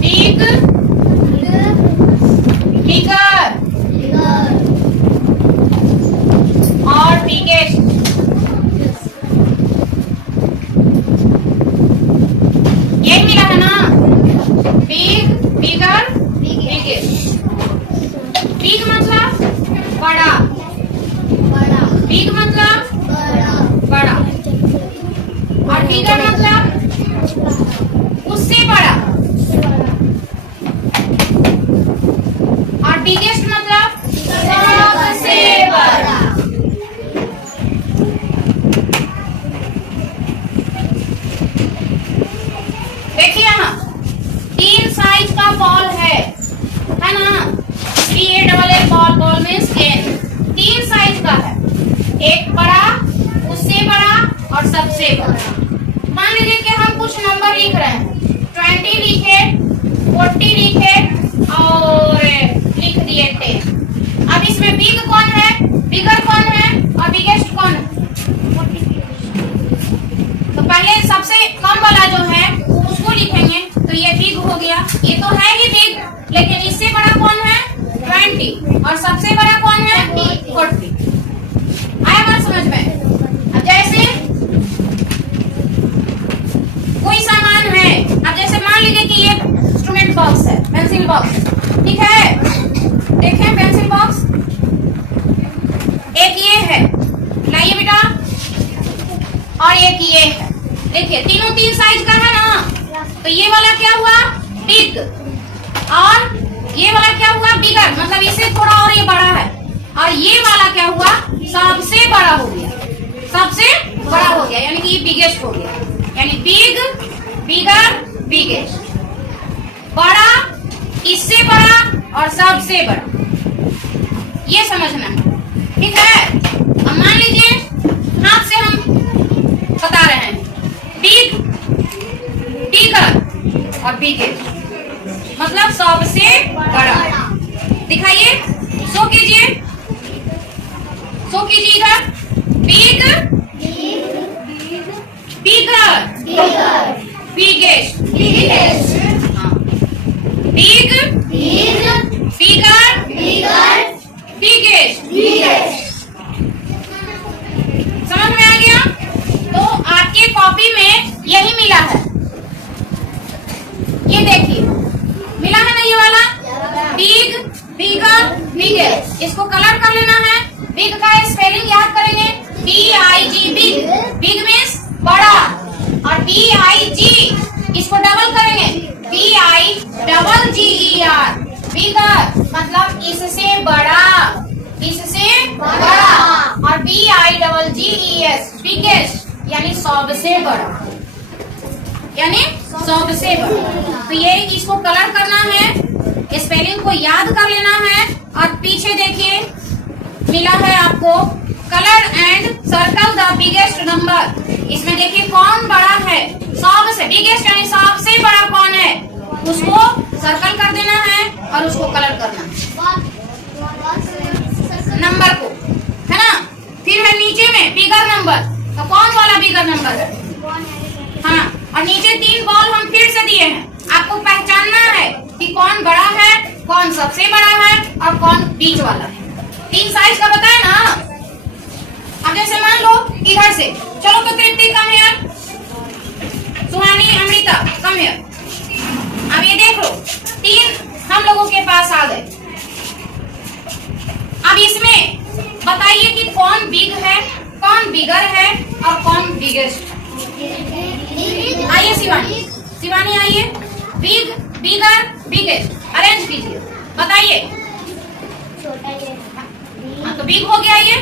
Big, बिगर और biggest. यही मिला है ना, बिग, बिगर, बिगेस्ट। बिग मतलब बड़ा, बिग मतलब बड़ा, और बिगर मतलब उससे बड़ा, और बिगेस्ट मतलब सबसे बड़ा। देखिए यहाँ 3 साइज का बॉल है ना, 3 बॉल, बॉल मीन्स 3 साइज का है, एक बड़ा, उससे बड़ा और सबसे बड़ा। मान लीजिए कि हम कुछ नंबर लिख रहे हैं, 20 लिखे, 40 लिखे और लिख दिए 10। अब इसमें बिग कौन है, बिगर कौन है और बिगेस्ट कौन है? तो पहले सबसे कम वाला जो है उसको लिखेंगे, तो ये बिग हो गया। ये तो है ही बिग, लेकिन इससे बड़ा कौन है? 20, और सबसे बड़ा कौन है? 40। आया बात समझ में? अब जैसे कोई सामान है, अब जैसे मान लीजिए कि ये इंस्ट्रूमेंट बॉक्स है, पेंसिल बॉक्स, ठीक है? देखें पेंसिल बॉक्स, एक ये है, लाइए बेटा, और एक ये है। देखिए तीनों 3 साइज का है ना, तो ये वाला क्या हुआ? बिग, और ये वाला क्या हुआ? बिगर, मतलब इससे थोड़ा और ये बड़ा है, और ये वाला क्या हुआ? सबसे बड़ा हो गया, सबसे बड़ा हो गया, यानी कि ये बिगेस्ट हो गया। यानी बिग, बिगर, बिगेस्ट, बड़ा, इससे बड़ा और सबसे बड़ा, ये समझना है, ठीक है? अब मान लीजिए हाथ से हम बता रहे हैं, बिग, बिगर और बिगेस्ट, मतलब सबसे बड़ा। दिखाइए, शो कीजिए, शो कीजिए इधर, बिग, बिगर, बिगेस्ट, हाँ, बिग, बिगर, बिगेस्ट। समझ में आ गया? तो आपके कॉपी में यही मिला है, ये देखिए मिला है ना, ये वाला बिग, बिगर, बिगेस्ट। इसको कलर कर लेना है। बिग का स्पेलिंग याद करेंगे, BIG, बिग, बिग मीन्स बड़ा, और BIG इसको डबल करेंगे, BIGGER, बिगर मतलब इससे बड़ा, इससे बड़ा, और BIGGES, बिगेस्ट यानी सबसे बड़ा, यानी सबसे बड़ा। तो ये इसको कलर करना है, स्पेलिंग को याद कर लेना है, और पीछे देखिए मिला है आपको, colour and circle the biggest number. इसमें देखिए कौन बड़ा है, सबसे बिगेस्ट यानी सबसे बड़ा कौन है, उसको सर्कल कर देना है और उसको कलर करना है, नंबर को, है ना? फिर है नीचे में बिगर नंबर, तो कौन वाला बिगर नंबर है? हाँ, और नीचे 3 बॉल हम फिर से दिए हैं, आपको पहचानना है कि कौन बड़ा है, कौन सबसे बड़ा है और कौन बीच वाला है। 3 साइज का बताए ना। अब जैसे मान लो इधर से, चलो तो Tripti come here, Suhani, Amrita come here. अब ये देख लो 3 हम लोगों के पास आ गए। अब इसमें बताइए कि कौन बिग है, कौन बिगर है और कौन बिगेस्ट है। आइए शिवानी, शिवानी आइए, बिग, बिगर, बिगेस्ट अरेंज कीजिए, बताइए। हाँ, तो बिग हो गया ये,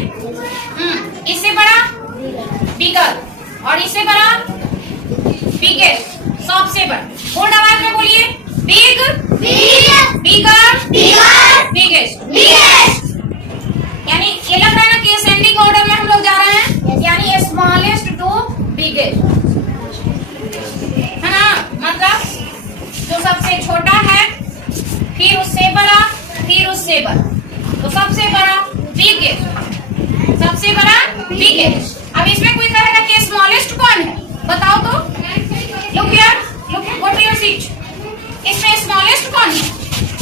इससे बड़ा बिगर, और इससे बड़ा बिगेस्ट, सबसे बड़ा। बोल्ड आवाज में बोलिए, बिग, बिगर, बिगेस्ट। यानी ये लग रहा है ना कि असेंडिंग ऑर्डर में हम लोग जा रहे हैं, यानी स्मॉलेस्ट टू बिगेस्ट, है ना? मतलब जो सबसे छोटा है, फिर उससे बड़ा, फिर उससे बड़ा, तो सबसे बड़ा बिगेस्ट, सबसे बड़ा बिगेस्ट। अब इसमें कोई कहेगा कि स्मॉलेस्ट कौन है, बताओ तो। लुक हियर, विच, इसमें स्मॉलेस्ट कौन है?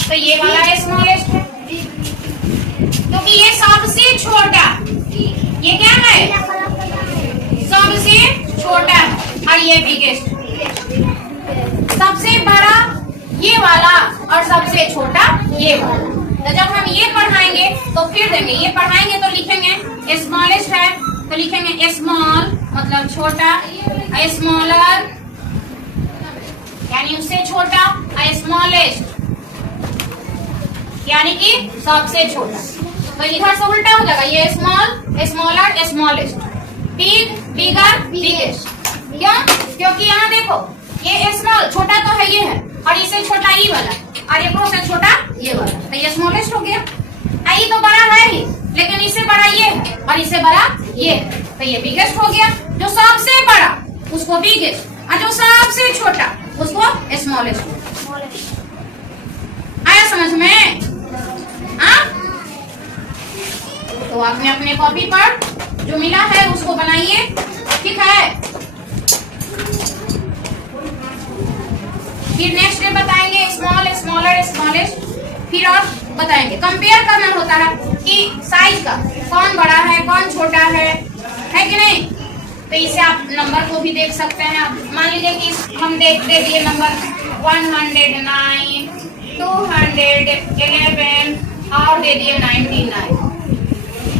तो ये वाला स्मॉलेस्ट है, क्योंकि ये सबसे छोटा, ये क्या है? सबसे छोटा है, और ये बिगेस्ट। सबसे बड़ा ये वाला और सबसे छोटा ये वाला। तो जब हम ये पढ़ाएंगे तो फिर देंगे, ये पढ़ाएंगे तो लिखेंगे स्मॉलेस्ट है तो लिखेंगे स्मॉल मतलब छोटा, स्मॉलर यानी उससे छोटा, स्मॉलेस्ट यानी कि सबसे छोटा। तो इधर से उल्टा हो जाएगा, ये small smaller smallest, big bigger biggest. क्यों? क्योंकि यहाँ देखो ये स्मॉल छोटा तो है ये है, और इससे छोटा ये वाला, और एक से छोटा ये वाला, तो ये स्मॉलेस्ट हो गया। आई तो बड़ा है ही, लेकिन इससे बड़ा ये है और इससे बड़ा ये है, तो ये बिगेस्ट हो गया। जो सबसे बड़ा उसको बिगेस्ट, और जो सबसे छोटा उसको स्मॉलेस्ट। आया समझ में? हाँ, तो आपने अपने कॉपी पर जो मिला है उसको बनाइए, ठीक है? फिर नेक्स्ट डे बताएंगे स्मॉल स्मॉलर स्मॉलेस्ट, फिर और बताएंगे। कंपेयर करना होता है कि साइज का कौन बड़ा है कौन छोटा है कि नहीं। तो इसे आप नंबर को भी देख सकते हैं। मान लीजिए कि हम दे दिए नंबर 109, 211 और दे दिए 99,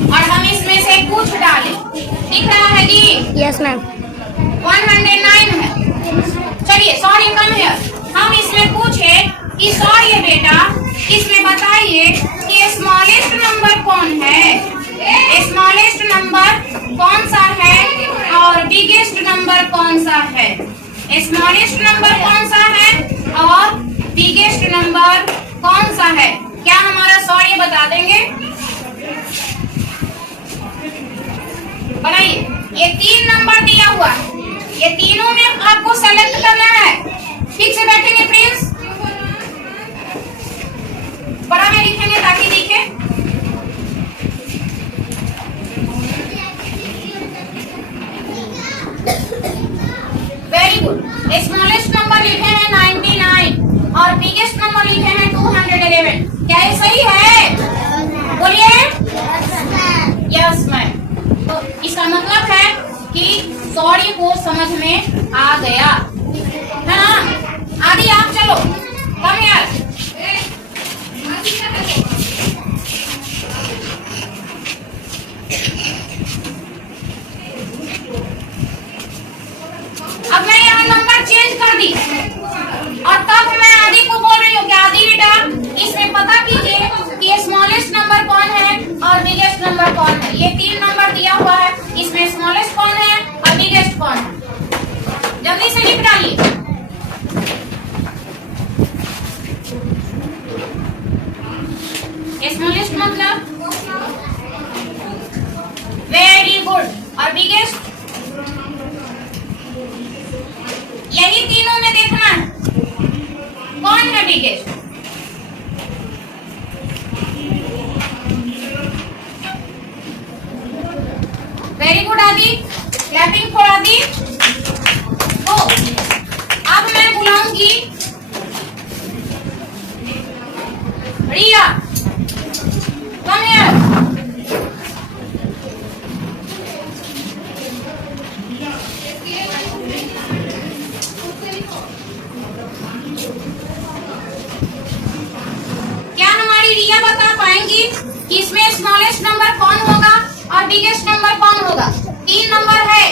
और हम इसमें से कुछ डालें, दिख रहा है कि यस मैम 109 है, चलिए 100 ये कम है, हम इसमें पूछे कि 100 ये बेटा इसमें बताइए कि स्मॉलेस्ट नंबर कौन है, स्मॉलेस्ट नंबर कौन सा है और बिगेस्ट नंबर कौन सा है। स्मॉलेस्ट नंबर कौन सा है और बिगेस्ट नंबर कौन सा है? क्या हमारा 100 ये बता देंगे? बनाइए। ये 3 नंबर दिया हुआ है, ये तीनों में आपको सेलेक्ट करना है। ठीक से बैठेंगे प्रिंस, बड़ा में लिखेंगे ताकि दिखे। Very good. स्मॉलेस्ट नंबर लिखे हैं 99 और बिगेस्ट नंबर लिखे हैं 211। क्या ये सही है? बोलिए यस मैम। तो इसका मतलब है कि सॉरी को समझ में आ गया है ना। आदि आप चलो कम यार। अब मैं यहाँ नंबर चेंज कर दी और तब मैं आदि को बोल रही हूँ कि आदि बेटा इसमें पता कीजिए कि स्मॉलेस्ट नंबर कौन है और बिगेस्ट नंबर कौन है। ये 3 नंबर दिया हुआ है, इसमें स्मॉलेस्ट कौन है और बिगेस्ट कौन है। जल्दी से लिख डालिए। स्मॉलेस्ट मतलब वेरी गुड, और बिगेस्ट यही तीनों में देखना है कौन है बिगेस्ट। वेरी गुड आदि, क्लैपिंग फॉर आदि। तो अब मैं बुलाऊंगी रिया, कम हियर। रिया बता पाएंगी कि इसमें स्मॉलेस्ट नंबर कौन होगा और बिगेस्ट नंबर कौन होगा? 3 नंबर है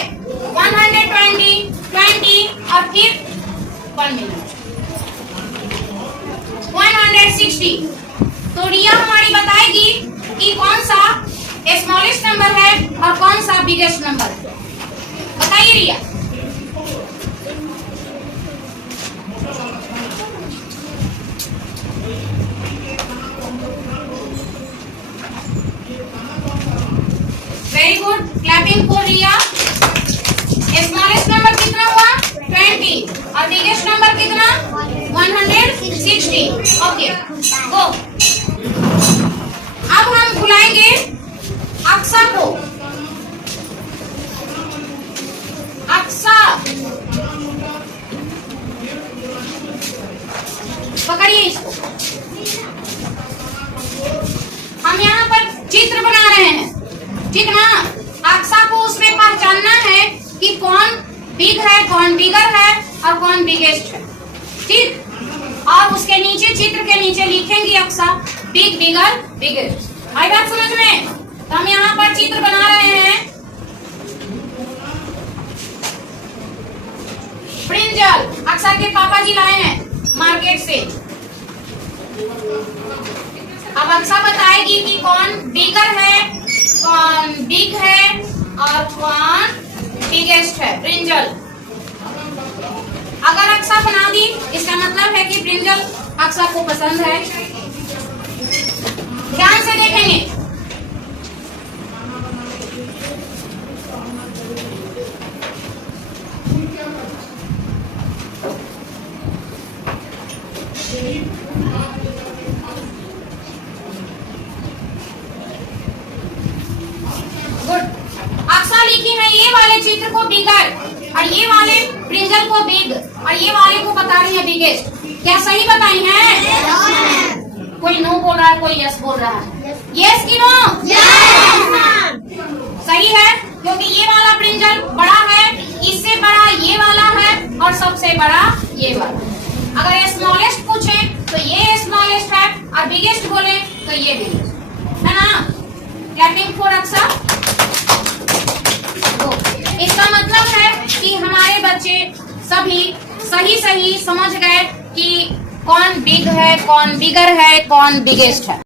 120, 20 और फिर 1 मिनट 160। तो रिया हमारी बताएगी कि कौन सा स्मॉलेस्ट नंबर है और कौन सा बिगेस्ट नंबर है। बताइए Riya. Very good, clapping for Riya. Smallest number कितना हुआ? 20 और बिगेस्ट नंबर कितना? 160। Okay go. अब हम बुलाएंगे अक्सा को। अक्सा पकड़िए इसको। हम यहाँ पर चित्र बना रहे हैं, ठीक ना। अक्सा को उसमें पहचानना है कि कौन बिग है, कौन बिगर है और कौन बिगेस्ट है, ठीक। और उसके नीचे, चित्र के नीचे लिखेंगे अक्सा बिग, बिगर, बिगेस्ट। आई बात समझ में? तो हम यहाँ पर चित्र बना रहे हैं। ब्रिंजल अक्सर के पापा जी लाए हैं मार्केट से। अब अक्सर बताएगी कि कौन बिगर है, कौन बिग है और कौन बिगेस्ट है। ब्रिंजल अगर अक्सर बना दी, इसका मतलब है कि ब्रिंजल अक्सर को पसंद है। ध्यान से देखेंगे। गुड। अक्सर लिखी है ये वाले चित्र को बिगर और ये वाले ब्रिंजल को बिग और ये वाले को बता रही है बिगेस्ट। क्या सही बताई है? कोई नो बोल रहा है, कोई यस बोल रहा है। यस कि नो? सही है, क्योंकि ये वाला ब्रिंजल बड़ा है, इससे बड़ा ये वाला है और सबसे बड़ा ये वाला। अगर स्मॉलेस्ट पूछे तो ये स्मॉलेस्ट है और बिगेस्ट बोले तो ये बिगेस्ट है ना। क्लैपिंग फॉर अक्सर। इसका मतलब है कि हमारे बच्चे सभी सही समझ गए कि कौन बिग है, कौन बिगर है, कौन बिगेस्ट है।